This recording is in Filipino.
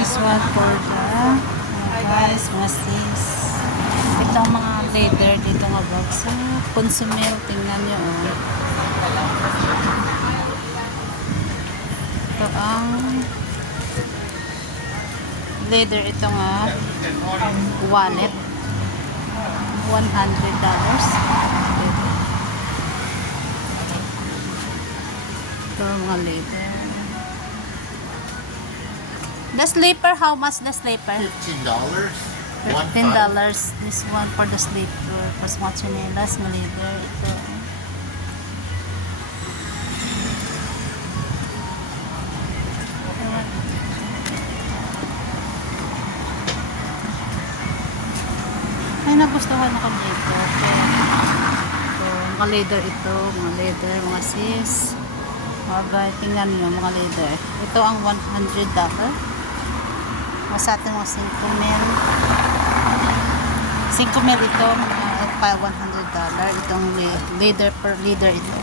This one for the guys, masis. Itong mga leather dito nga box. So, consumer, tingnan nyo. Oh. Ito ang leather. Ito nga wallet. $100. Ito mga leather. The sleeper, how much the sleeper? $15. $15. This one for the sleeper. Pas mga chinelas na leather. Ito. Ay, nagustuhan ako dito. Okay. Ito, mga leather ito. Mga leather, mga sis. Mga tingnan nyo, mga leather. Ito ang $100. Sa atin mga 5 mil. 5 mil ito, mga $100. Itong leather per leather ito.